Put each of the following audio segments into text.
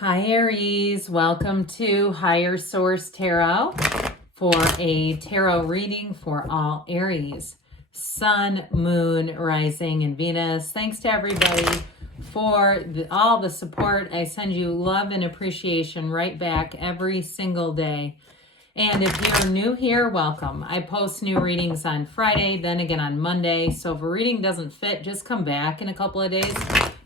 Hi Aries, welcome to Higher Source Tarot for a tarot reading for all Aries, Sun, Moon, Rising, and Venus. Thanks to everybody for all the support. I send you love and appreciation right back every single day. And if you're new here, welcome. I post new readings on Friday, then again on Monday. So if a reading doesn't fit, just come back in a couple of days.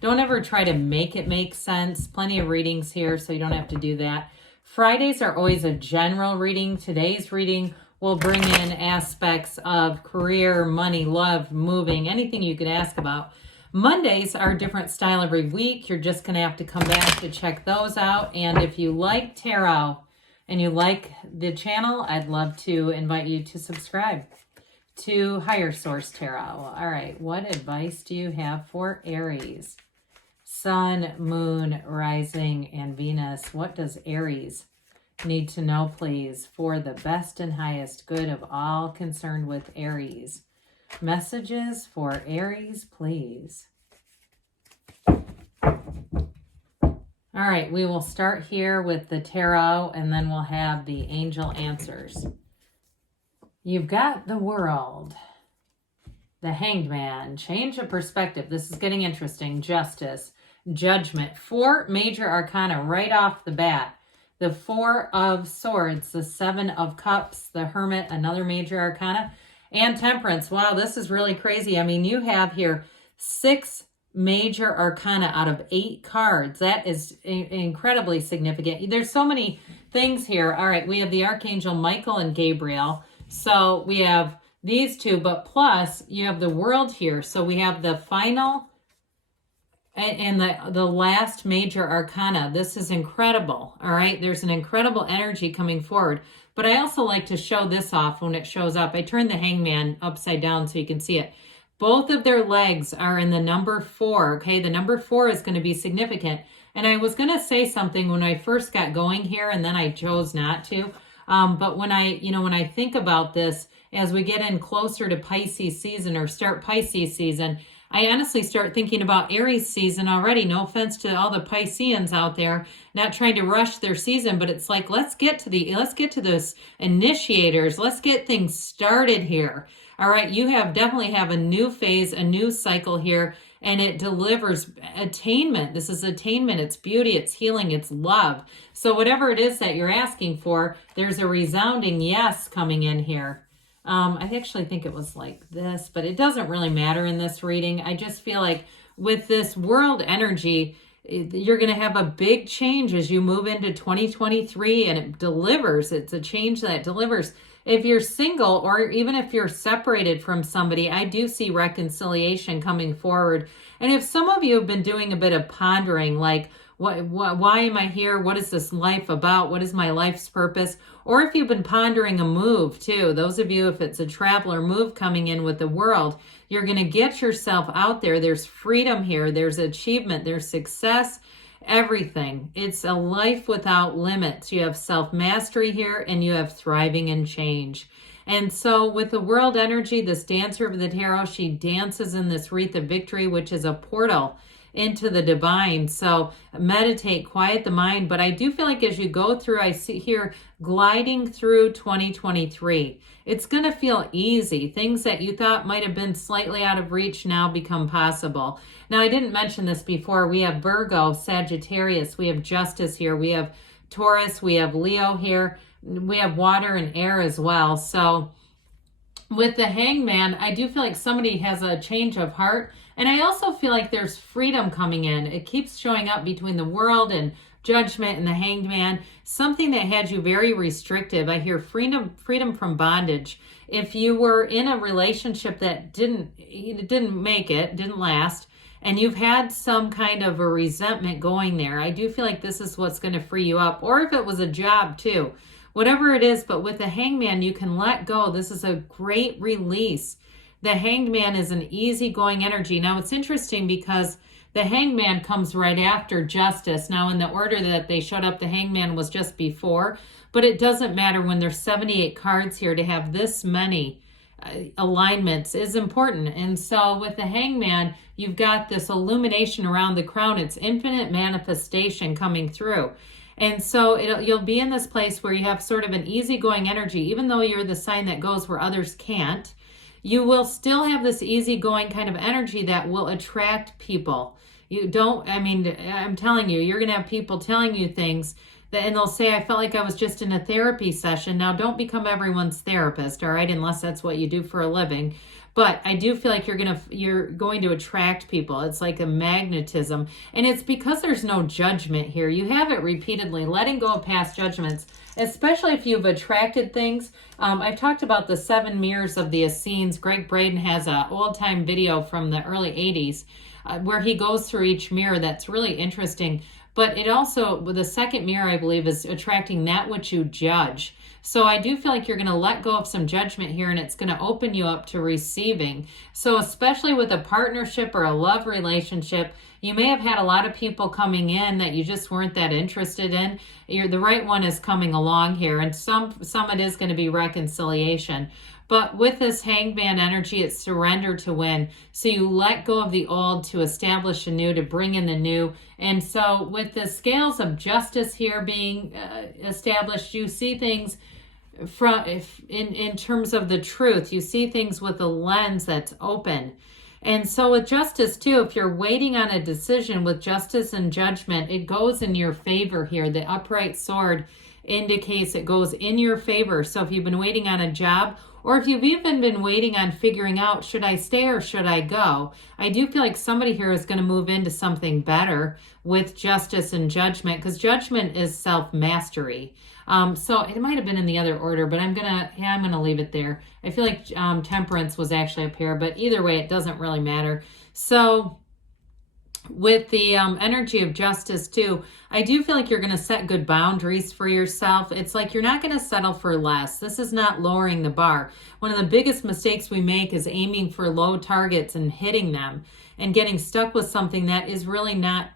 Don't ever try to make it make sense. Plenty of readings here, so you don't have to do that. Fridays are always a general reading. Today's reading will bring in aspects of career, money, love, moving, anything you could ask about. Mondays are a different style every week. You're just going to have to come back to check those out. And if you like tarot and you like the channel, I'd love to invite you to subscribe to Higher Source Tarot. All right, what advice do you have for Aries? Sun, Moon, Rising, and Venus. What does Aries need to know, please, for the best and highest good of all concerned with Aries? Messages for Aries, please. All right, we will start here with the tarot, and then we'll have the angel answers. You've got the World, the Hanged Man, change of perspective. This is getting interesting. Justice, Judgment, 4 Major Arcana right off the bat. The 4 of Swords, the 7 of Cups, the Hermit, another Major Arcana, and Temperance. Wow, this is really crazy. I mean, you have here 6 Major Arcana out of 8 cards. That is incredibly significant. There's so many things here. All right, we have the Archangel Michael and Gabriel. So we have these two, but plus you have the World here. So we have the final and the last Major Arcana. This is incredible. All right, there's an incredible energy coming forward. But I also like to show this off when it shows up. I turned the Hangman upside down so you can see it. Both of their legs are in the number 4, okay? The number 4 is going to be significant. And I was going to say something when I first got going here, and then I chose not to. But when I think about this, as we get in closer to Pisces season or start Pisces season, I honestly start thinking about Aries season already. No offense to all the Pisceans out there, not trying to rush their season, but it's like, let's get to this initiators. Let's get things started here. All right, you definitely have a new phase, a new cycle here, and it delivers attainment. This is attainment. It's beauty. It's healing. It's love. So whatever it is that you're asking for, there's a resounding yes coming in here. I actually think it was like this, but it doesn't really matter in this reading. I just feel like with this World energy, you're going to have a big change as you move into 2023, and it delivers. It's a change that delivers. If you're single, or even if you're separated from somebody, I do see reconciliation coming forward. And if some of you have been doing a bit of pondering, like, why am I here? What is this life about? What is my life's purpose? Or if you've been pondering a move too, those of you, if it's a traveler move coming in with the World, you're going to get yourself out there. There's freedom here. There's achievement. There's success. Everything. It's a life without limits. You have self-mastery here, and you have thriving and change. And so with the World energy, this dancer of the tarot, she dances in this wreath of victory, which is a portal into the divine. So meditate, quiet the mind. But I do feel like as you go through, I see here gliding through 2023. It's going to feel easy. Things that you thought might have been slightly out of reach now become possible. Now, I didn't mention this before. We have Virgo, Sagittarius. We have Justice here. We have Taurus. We have Leo here. We have water and air as well. So with the Hangman, I do feel like somebody has a change of heart. And I also feel like there's freedom coming in. It keeps showing up between the World and Judgment and the Hanged Man. Something that had you very restrictive. I hear freedom from bondage. If you were in a relationship that didn't make it, didn't last, and you've had some kind of a resentment going there, I do feel like this is what's going to free you up. Or if it was a job too. Whatever it is, but with the Hangman, you can let go. This is a great release. The Hanged Man is an easygoing energy. Now, it's interesting because the Hangman comes right after Justice. Now, in the order that they showed up, the Hangman was just before, but it doesn't matter when there's 78 cards here to have this many alignments is important. And so with the Hangman, you've got this illumination around the crown. It's infinite manifestation coming through. And so you'll be in this place where you have sort of an easygoing energy, even though you're the sign that goes where others can't. You will still have this easygoing kind of energy that will attract people. You don't, I mean, I'm telling you, you're going to have people telling you things that, and they'll say, I felt like I was just in a therapy session. Now, don't become everyone's therapist, all right, unless that's what you do for a living. But I do feel like you're going to attract people. It's like a magnetism. And it's because there's no judgment here. You have it repeatedly, letting go of past judgments, especially if you've attracted things. I've talked about the 7 mirrors of the Essenes. Greg Braden has an old-time video from the early 80s where he goes through each mirror. That's really interesting. But it also, the second mirror, I believe, is attracting that which you judge. So I do feel like you're going to let go of some judgment here, and it's going to open you up to receiving. So especially with a partnership or a love relationship, you may have had a lot of people coming in that you just weren't that interested in. The right one is coming along here, and some it is going to be reconciliation. But with this Hangman energy, it's surrender to win. So you let go of the old to establish a new, to bring in the new. And so with the scales of justice here being established, you see things in terms of the truth. You see things with a lens that's open. And so with justice too, if you're waiting on a decision with justice and judgment, it goes in your favor here. The upright sword indicates it goes in your favor. So if you've been waiting on a job, or if you've even been waiting on figuring out, should I stay or should I go? I do feel like somebody here is going to move into something better with justice and judgment, because judgment is self-mastery. So it might have been in the other order, but I'm gonna leave it there. I feel like temperance was actually up here, but either way, it doesn't really matter. So with the energy of justice too, I do feel like you're going to set good boundaries for yourself. It's like you're not going to settle for less. This is not lowering the bar. One of the biggest mistakes we make is aiming for low targets and hitting them and getting stuck with something that is really not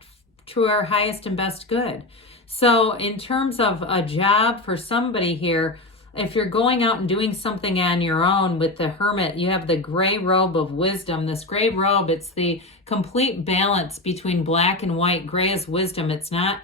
to our highest and best good. So in terms of a job for somebody here, if you're going out and doing something on your own with the Hermit, you have the gray robe of wisdom. This gray robe, it's the complete balance between black and white. Gray is wisdom. It's not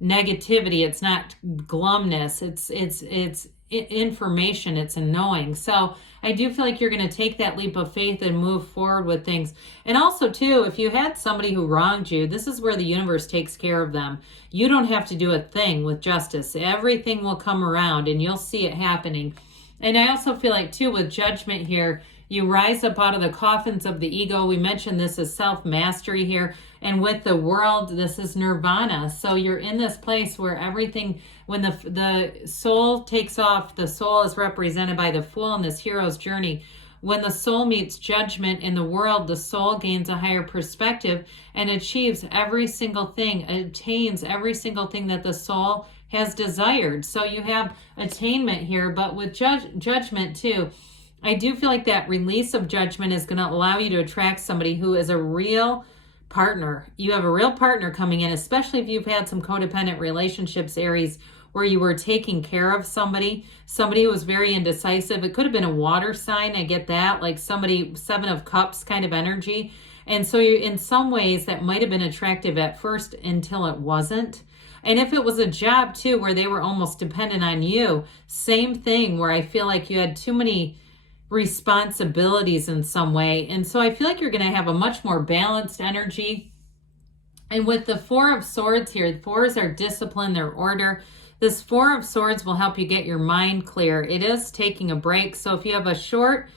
negativity. It's not glumness. It's information. It's a knowing. So I do feel like you're going to take that leap of faith and move forward with things. And also too, if you had somebody who wronged you, this is where the universe takes care of them. You don't have to do a thing with justice. Everything will come around and you'll see it happening. And I also feel like too, with judgment here, you rise up out of the coffins of the ego. We mentioned this is self-mastery here. And with the world, this is nirvana. So you're in this place where everything, when the soul takes off, the soul is represented by the Fool in this hero's journey. When the soul meets judgment in the world, the soul gains a higher perspective and achieves every single thing, attains every single thing that the soul has desired. So you have attainment here, but with judgment too, I do feel like that release of judgment is going to allow you to attract somebody who is a real partner. You have a real partner coming in, especially if you've had some codependent relationships, Aries, where you were taking care of somebody who was very indecisive. It could have been a water sign. I get that, like somebody, 7 of Cups kind of energy. And so you're, in some ways that might have been attractive at first until it wasn't. And if it was a job too, where they were almost dependent on you, same thing, where I feel like you had too many responsibilities in some way. And so I feel like you're going to have a much more balanced energy. And with the 4 of Swords here, the 4s are discipline, they're order. This 4 of Swords will help you get your mind clear. It is taking a break. So if you have a short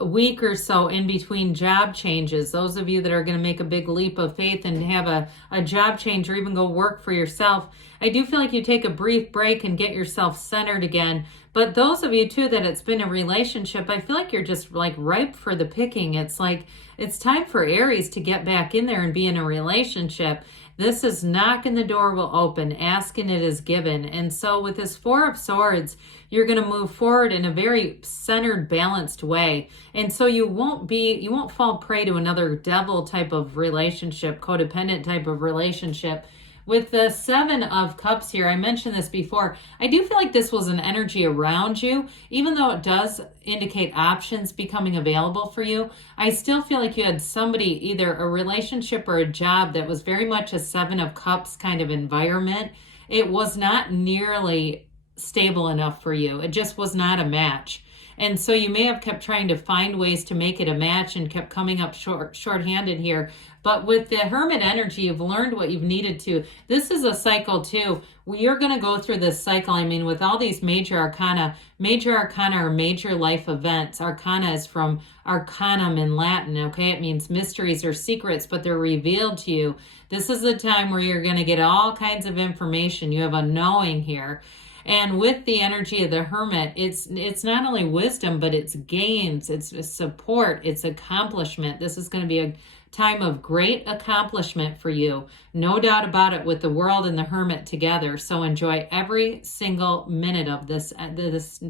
week or so in between job changes, those of you that are going to make a big leap of faith and have a job change or even go work for yourself, I do feel like you take a brief break and get yourself centered again. But those of you too that it's been a relationship, I feel like you're just like ripe for the picking. It's like it's time for Aries to get back in there and be in a relationship. This is knocking, the door will open, asking, it is given. And so with this 4 of Swords, you're going to move forward in a very centered, balanced way. And so you won't fall prey to another devil type of relationship, codependent type of relationship. With the Seven of Cups here, I mentioned this before, I do feel like this was an energy around you. Even though it does indicate options becoming available for you, I still feel like you had somebody, either a relationship or a job, that was very much a Seven of Cups kind of environment. It was not nearly stable enough for you. It just was not a match. And so you may have kept trying to find ways to make it a match and kept coming up short-handed here. But with the Hermit energy, you've learned what you've needed to. This is a cycle too. You're going to go through this cycle. I mean, with all these major arcana are major life events. Arcana is from arcanum in Latin, okay? It means mysteries or secrets, but they're revealed to you. This is the time where you're going to get all kinds of information. You have a knowing here. And with the energy of the Hermit, it's not only wisdom, but it's gains, it's support, it's accomplishment. This is going to be a time of great accomplishment for you. No doubt about it, with the World and the Hermit together. So enjoy every single minute of this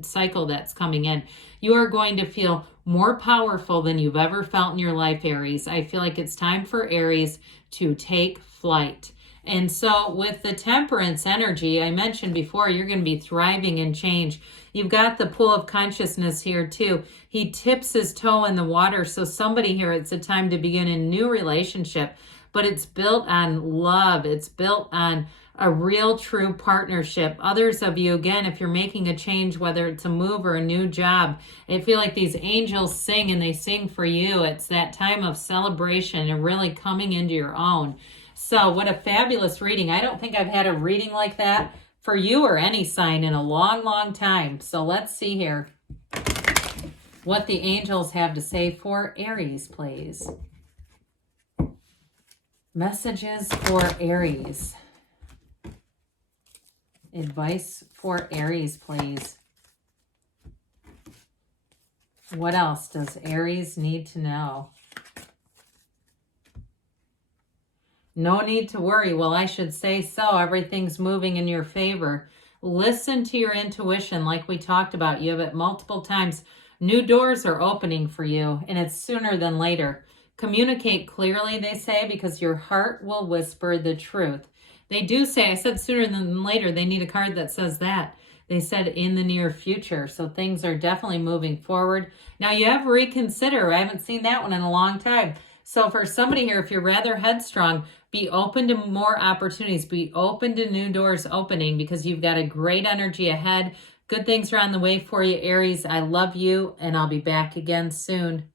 cycle that's coming in. You are going to feel more powerful than you've ever felt in your life, Aries. I feel like it's time for Aries to take flight. And so with the Temperance energy, I mentioned before, you're going to be thriving in change. You've got the pool of consciousness here too. He tips his toe in the water. So somebody here, it's a time to begin a new relationship, but it's built on love. It's built on a real true partnership. Others of you, again, if you're making a change, whether it's a move or a new job, I feel like these angels sing, and they sing for you. It's that time of celebration and really coming into your own. So what a fabulous reading. I don't think I've had a reading like that for you or any sign in a long, long time. So let's see here what the angels have to say for Aries, please. Messages for Aries. Advice for Aries, please. What else does Aries need to know? No need to worry. Well, I should say so. Everything's moving in your favor. Listen to your intuition like we talked about. You have it multiple times. New doors are opening for you, and it's sooner than later. Communicate clearly, they say, because your heart will whisper the truth. They do say, I said sooner than later, they need a card that says that. They said in the near future. So things are definitely moving forward. Now you have reconsider. I haven't seen that one in a long time. So for somebody here, if you're rather headstrong, be open to more opportunities. Be open to new doors opening, because you've got a great energy ahead. Good things are on the way for you, Aries. I love you, and I'll be back again soon.